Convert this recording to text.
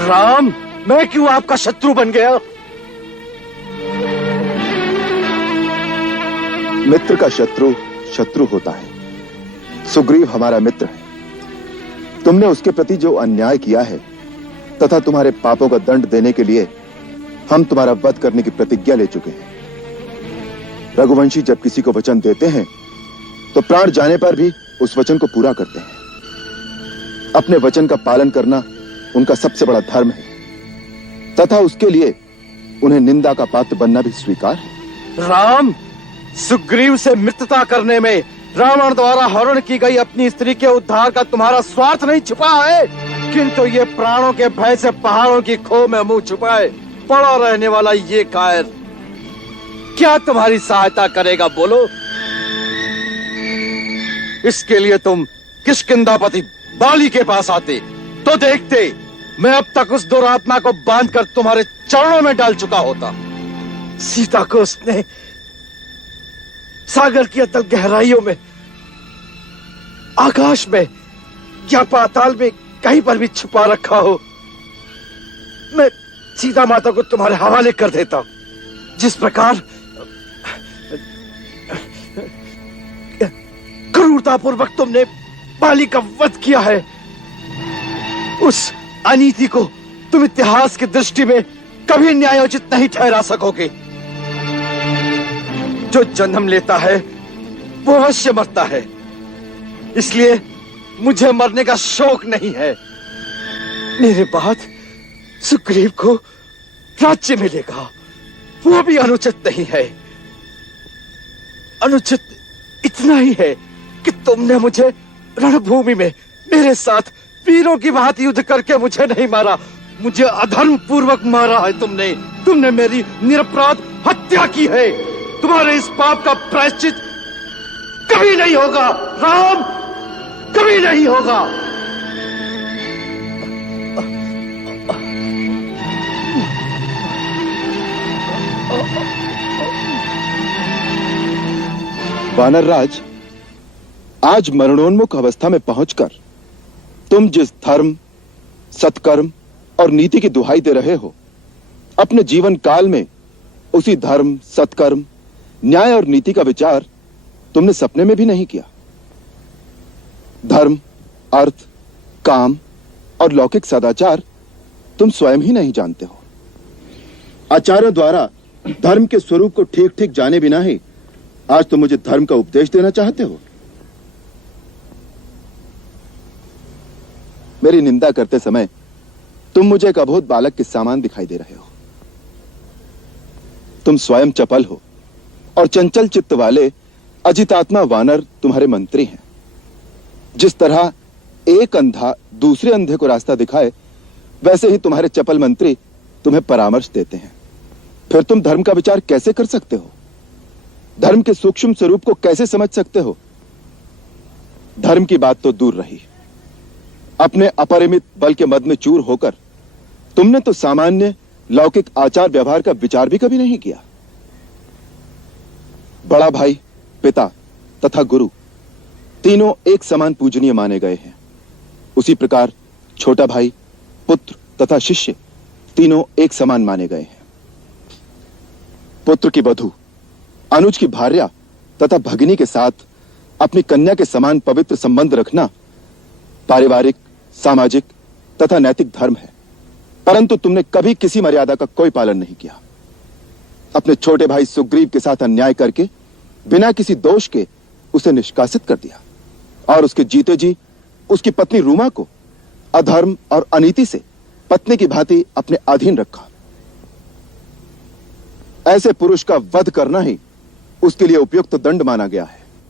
राम, मैं क्यों आपका शत्रु बन गया? मित्र का शत्रु शत्रु होता है। सुग्रीव हमारा मित्र है। तुमने उसके प्रति जो अन्याय किया है तथा तुम्हारे पापों का दंड देने के लिए हम तुम्हारा वध करने की प्रतिज्ञा ले चुके हैं। रघुवंशी जब किसी को वचन देते हैं तो प्राण जाने पर भी उस वचन को पूरा करते हैं। अपने वचन का पालन करना उनका सबसे बड़ा धर्म है तथा उसके लिए उन्हें निंदा का पात्र बनना भी स्वीकार है। राम, सुग्रीव से मित्रता करने में रावण द्वारा हरण की गई अपनी स्त्री के उद्धार का तुम्हारा स्वार्थ नहीं छुपा है, किंतु ये प्राणों के भय से पहाड़ों की खो में मुंह छुपाए पड़ा रहने वाला ये कायर क्या तुम्हारी सहायता करेगा? बोलो। इसके लिए तुम किष्किंधापति बाली के पास आते तो देखते मैं अब तक उस दुरात्मा को बांधकर तुम्हारे चरणों में डाल चुका होता। सीता को उसने सागर की अतल गहराइयों में, आकाश में या पाताल में कहीं पर भी छुपा रखा हो, मैं सीता माता को तुम्हारे हवाले कर देता। जिस प्रकार क्रूरतापूर्वक तुमने बाली का वध किया है, उस अनीति को तुम इतिहास की दृष्टि में कभी न्यायोचित नहीं ठहरा सकोगे। जो जन्म लेता है वो अवश्य मरता है, इसलिए मुझे मरने का शौक नहीं है। मेरे बाद सुग्रीव को राज्य मिलेगा, वो भी अनुचित नहीं है। अनुचित इतना ही है कि तुमने मुझे रणभूमि में मेरे साथ वीरों की भांति युद्ध करके मुझे नहीं मारा, मुझे अधर्म पूर्वक मारा है। तुमने मेरी निरपराध हत्या की है। तुम्हारे इस पाप का प्रायश्चित कभी नहीं होगा राम, कभी नहीं होगा। वानरराज, आज मरणोन्मुख अवस्था में पहुंचकर तुम जिस धर्म, सत्कर्म और नीति की दुहाई दे रहे हो, अपने जीवन काल में उसी धर्म, सत्कर्म, न्याय और नीति का विचार तुमने सपने में भी नहीं किया। धर्म, अर्थ, काम और लौकिक सदाचार तुम स्वयं ही नहीं जानते हो। आचार्यों द्वारा धर्म के स्वरूप को ठीक ठीक जाने बिना ही आज तुम मुझे धर्म का उपदेश देना चाहते हो। मेरी निंदा करते समय तुम मुझे एक अबोध बालक के समान दिखाई दे रहे हो। तुम स्वयं चपल हो और चंचल चित्त वाले अजितात्मा वानर तुम्हारे मंत्री हैं। जिस तरह एक अंधा दूसरे अंधे को रास्ता दिखाए, वैसे ही तुम्हारे चपल मंत्री तुम्हें परामर्श देते हैं। फिर तुम धर्म का विचार कैसे कर सकते हो? धर्म के सूक्ष्म स्वरूप को कैसे समझ सकते हो? धर्म की बात तो दूर रही, अपने अपरिमित बल के मद में चूर होकर तुमने तो सामान्य लौकिक आचार व्यवहार का विचार भी कभी नहीं किया। बड़ा भाई, पिता तथा गुरु तीनों एक समान पूजनीय माने गए हैं। उसी प्रकार छोटा भाई, पुत्र तथा शिष्य तीनों एक समान माने गए हैं। पुत्र की वधू, अनुज की भार्या तथा भगिनी के साथ अपनी कन्या के समान पवित्र संबंध रखना पारिवारिक, सामाजिक तथा नैतिक धर्म है, परंतु तुमने कभी किसी मर्यादा का कोई पालन नहीं किया। अपने छोटे भाई सुग्रीव के साथ अन्याय करके बिना किसी दोष के उसे निष्कासित कर दिया और उसके जीते जी उसकी पत्नी रूमा को अधर्म और अनीति से पत्नी की भांति अपने अधीन रखा। ऐसे पुरुष का वध करना ही उसके लिए उपयुक्त दंड माना गया है।